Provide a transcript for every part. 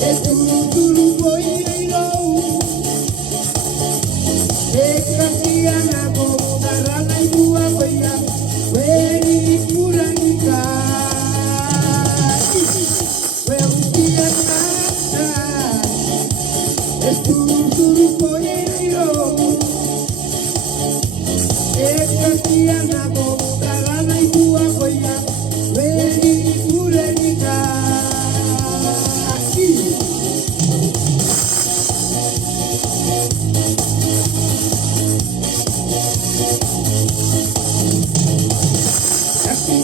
Es turu turu poiriro. Ekakiana ko tarana ibua koya. Weni puranika. Weukiana. Es turu turu poiriro. Ekakiana ko tarana ibua koya. Weni puranika.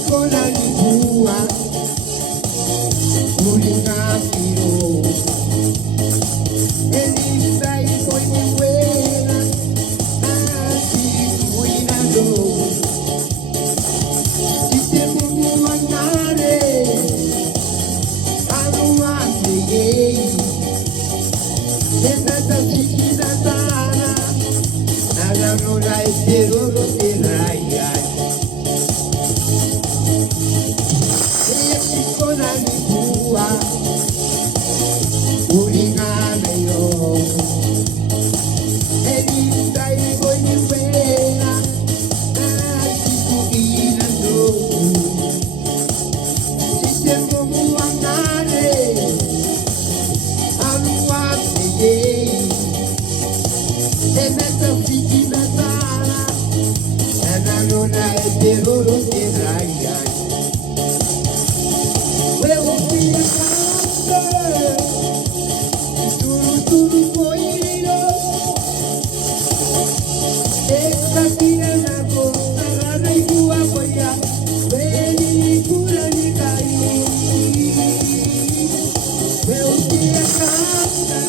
Kona ni bua, kulinga piro. Elisa y koi ni buena, así cuidando. Si te mumu anare, anu ande yei. Neta chiquita sana, nada no la espero lo que raya. Kona ni bua, kulinga meyo. Elisa y koi ni buena, así cuidando. Si te mumu anare, anu ande yei. Neta chiquita sana, nada no la espero lo que raya. Turu turu poiriro. Ekakiana ko tarana ibua koya. Weni puranika. Weukiana.